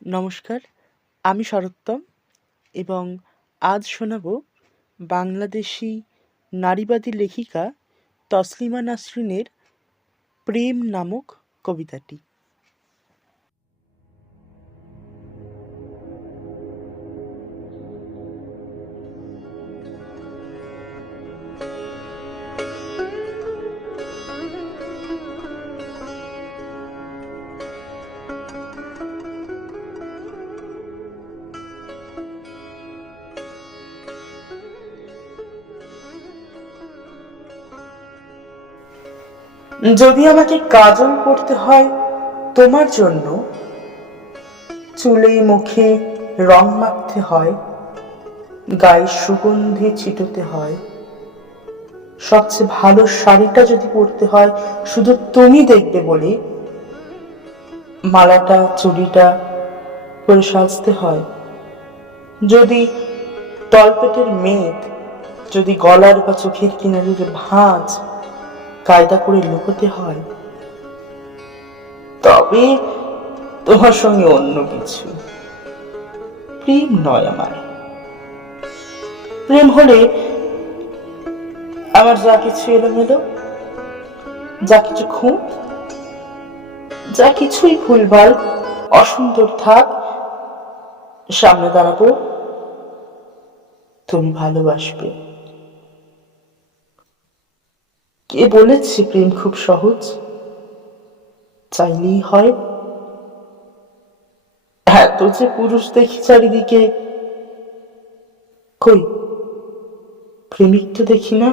নমস্কার আমি শরত্তম এবং আজ শোনাব বাংলাদেশি নারীবাদী লেখিকা তসলিমা নাসরিনের প্রেম নামক কবিতাটি। যদি আমাকে কাজল করতে হয় তোমার জন্য চুলে মুখে রং মাখতে হয়, গায়ে সুগন্ধি ছিটোতে হয়, সবচেয়ে ভালো শাড়িটা যদি পরতে হয়, শুধু তুমি দেখবে বলে মালাটা, চুড়িটা করে সাজতে হয়। যদি তলপেটের মেদ, যদি গলার বা চোখের কিনারের ভাঁজ কায়দা করে লুকোতে হয়। তবে তোমার সঙ্গে অন্য কিছু। প্রেম নয় আমার। প্রেম হলে আমার যা কিছু এলোমেলো, যা কিছু খুঁত যা কিছুই ভুলভাল, অসুন্দর থাক, সামনে দাঁড়াবো, তুমি ভালোবাসবে। কে বলেছে প্রেম খুব সহজ। চাইলেই হয়। এত যে পুরুষ দেখি চারিদিকে, কই? প্রেমিক তো দেখি না?